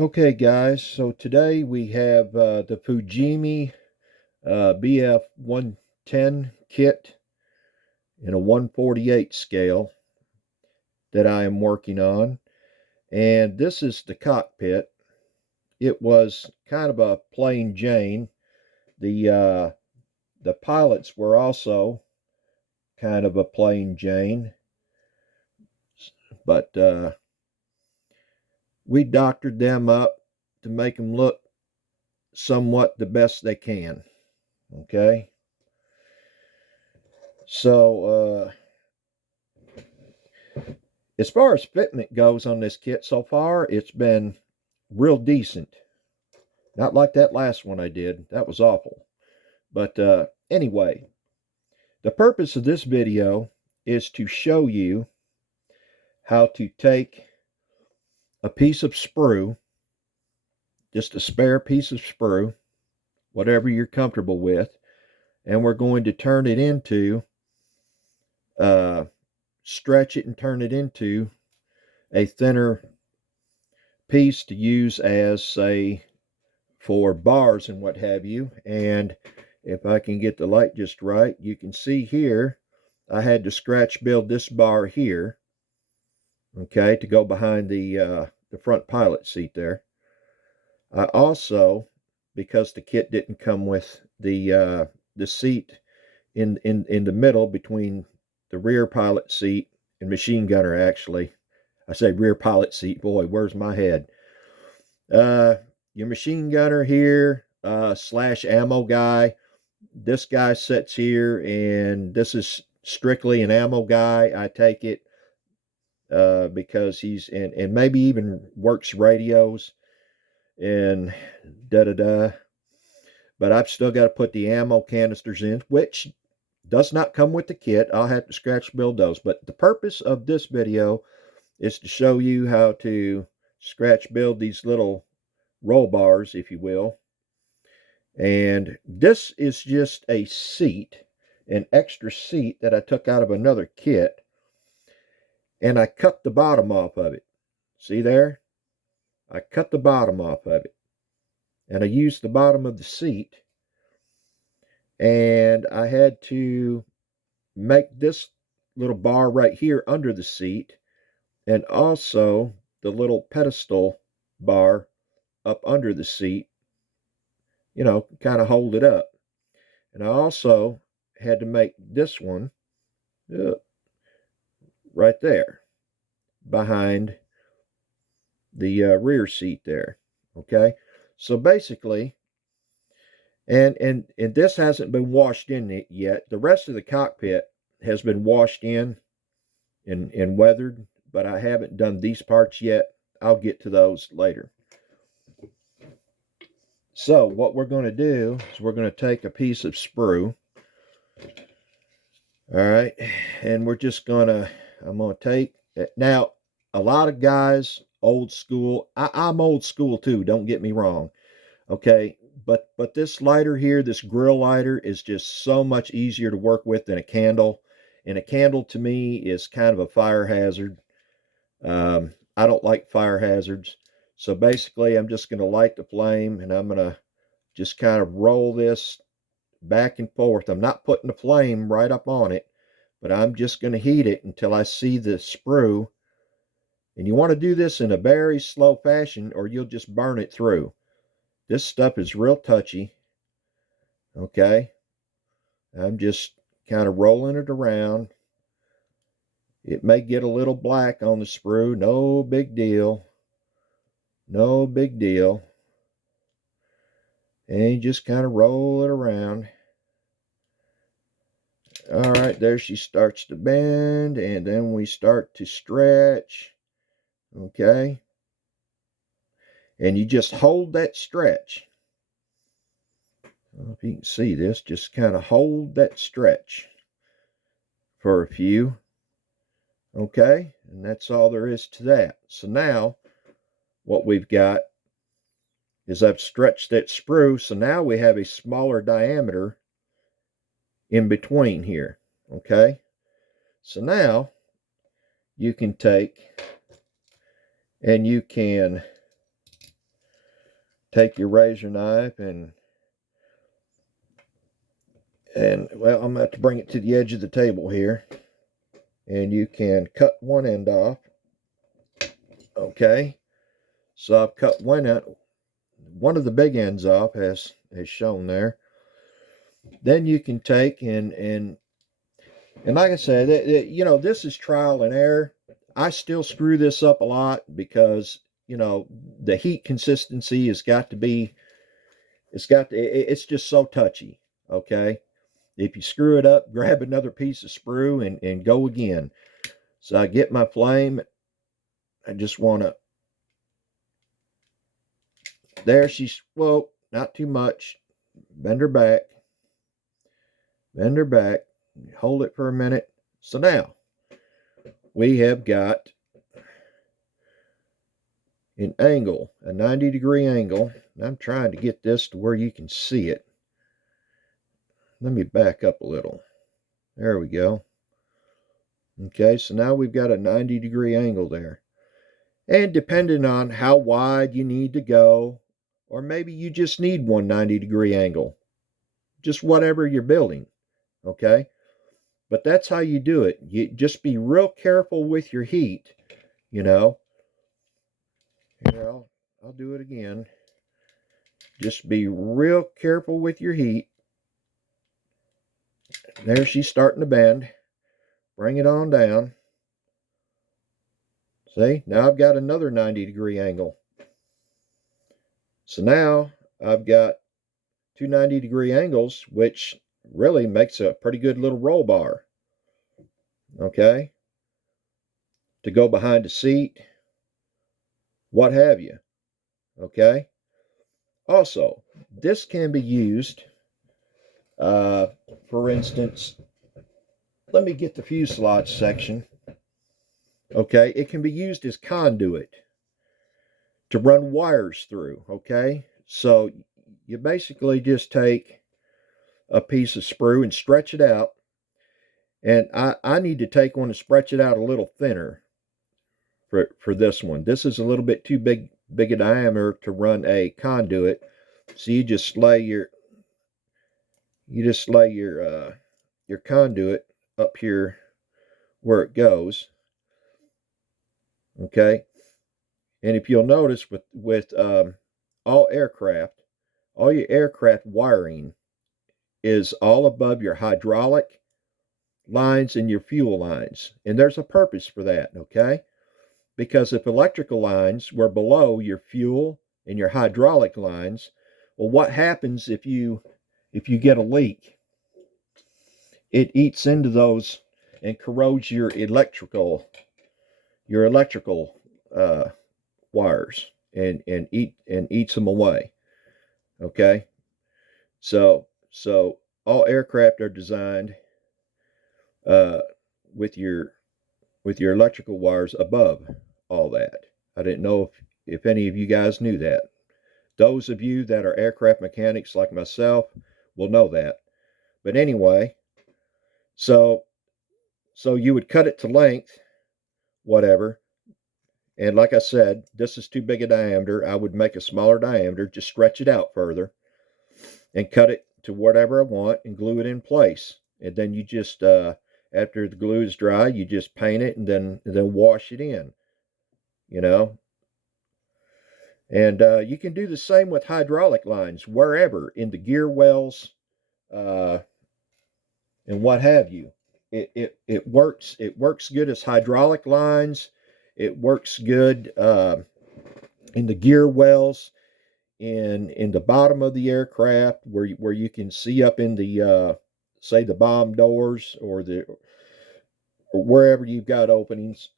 Okay, guys, so today we have the Fujimi BF110 kit in a 148 scale that I am working on. And this is the cockpit. It was kind of a plain Jane. The pilots were also kind of a plain Jane, but we doctored them up to make them look somewhat the best they can. Okay, so as far as fitment goes on this kit so far, it's been real decent. Not like that last one I did. That was awful. But anyway, the purpose of this video is to show you how to take a piece of sprue, just a spare piece of sprue, whatever you're comfortable with, and we're going to turn it into, stretch it and turn it into a thinner piece to use as, say, for bars and what have you. And if I can get the light just right, you can see here I had to scratch build this bar here, okay, to go behind the front pilot seat there. I also, because the kit didn't come with the seat in the middle between the rear pilot seat and machine gunner, actually. I say rear pilot seat, boy, where's my head? Your machine gunner here, slash ammo guy. This guy sits here, and this is strictly an ammo guy. I take it because he's and maybe even works radios and da da da. But I've still got to put the ammo canisters in, which does not come with the kit. I'll have to scratch build those. But the purpose of this video is to show you how to scratch build these little roll bars, if you will. And this is just a seat, an extra seat that I took out of another kit, and I cut the bottom off of it. See there? I cut the bottom off of it, and I used the bottom of the seat, and I had to make this little bar right here under the seat, and also the little pedestal bar up under the seat, kind of hold it up. And I also had to make this one right there behind the rear seat there. Okay, so basically, and this hasn't been washed in yet. The rest of the cockpit has been washed in and weathered, but I haven't done these parts yet. I'll get to those later. So what we're going to do is we're going to take a piece of sprue. All right, and we're just gonna, I'm gonna take it. Now, a lot of guys, old school, I'm old school too, don't get me wrong, okay, but this lighter here, this grill lighter, is just so much easier to work with than a candle. And a candle to me is kind of a fire hazard. I don't like fire hazards. So basically, I'm just gonna light the flame, and I'm gonna just kind of roll this back and forth. I'm not putting the flame right up on it, but I'm just going to heat it until I see the sprue. And you want to do this in a very slow fashion, or you'll just burn it through. This stuff is real touchy. Okay, I'm just kind of rolling it around. It may get a little black on the sprue. No big deal. No big deal. And you just kind of roll it around. All right, there she starts to bend, and then we start to stretch. Okay, and you just hold that stretch. I don't know if you can see this, just kind of hold that stretch for a few. Okay, and that's all there is to that. So now what we've got is I've stretched that sprue, so now we have a smaller diameter in between here. Okay, so now you can take and you can take your razor knife and well, I'm going to have to bring it to the edge of the table here, and you can cut one end off. Okay, so I've cut one of the big ends off, as shown there. Then you can take and like I said, this is trial and error. I still screw this up a lot because the heat consistency has got to be. It's just so touchy. Okay, if you screw it up, grab another piece of sprue and go again. So I get my flame. I just want to. There she's, well, not too much. Bend her back. Bend her back. Hold it for a minute. So now we have got an angle, a 90-degree angle. I'm trying to get this to where you can see it. Let me back up a little. There we go. Okay, so now we've got a 90-degree angle there. And depending on how wide you need to go, or maybe you just need one 90-degree angle, just whatever you're building, okay? But that's how you do it. You just be real careful with your heat, Here, I'll do it again. Just be real careful with your heat. There she's starting to bend. Bring it on down. See, now I've got another 90-degree angle. So now I've got two 90-degree angles, which really makes a pretty good little roll bar. Okay? To go behind a seat, what have you. Okay? Also, this can be used, for instance, let me get the fuselage section. Okay, it can be used as conduit to run wires through. Okay, so you basically just take a piece of sprue and stretch it out. And I need to take one and stretch it out a little thinner for this one. This is a little bit too big a diameter to run a conduit. So you just lay your conduit up here where it goes. Okay, and if you'll notice with all your aircraft wiring is all above your hydraulic lines and your fuel lines, and there's a purpose for that. Okay, because if electrical lines were below your fuel and your hydraulic lines, well, what happens if you get a leak? It eats into those and corrodes your electrical wires and eats them away. Okay, so all aircraft are designed with your electrical wires above all that. I didn't know if any of you guys knew that. Those of you that are aircraft mechanics like myself will know that. But anyway, so you would cut it to length, whatever. And like I said, this is too big a diameter. I would make a smaller diameter, just stretch it out further and cut it to whatever I want and glue it in place. And then you just, after the glue is dry, you just paint it and then wash it in, And you can do the same with hydraulic lines, wherever, in the gear wells and what have you. It works good as hydraulic lines. It works good in the gear wells, in the bottom of the aircraft where you can see up in the say the bomb doors or wherever you've got openings.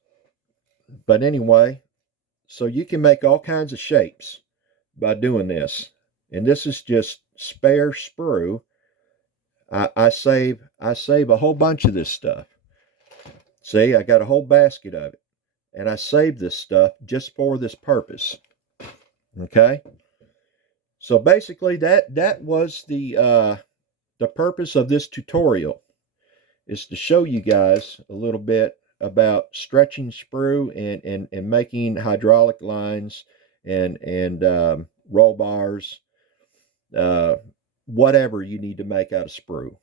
But anyway, so you can make all kinds of shapes by doing this. And this is just spare sprue. I save a whole bunch of this stuff. See, I got a whole basket of it. And I saved this stuff just for this purpose. Okay? So basically that was the purpose of this tutorial, is to show you guys a little bit about stretching sprue and making hydraulic lines and roll bars, whatever you need to make out of sprue.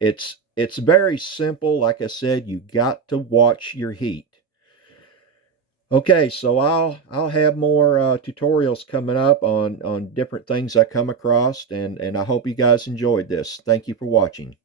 It's very simple. Like I said, you got to watch your heat. Okay, so I'll have more tutorials coming up on different things I come across, and I hope you guys enjoyed this. Thank you for watching.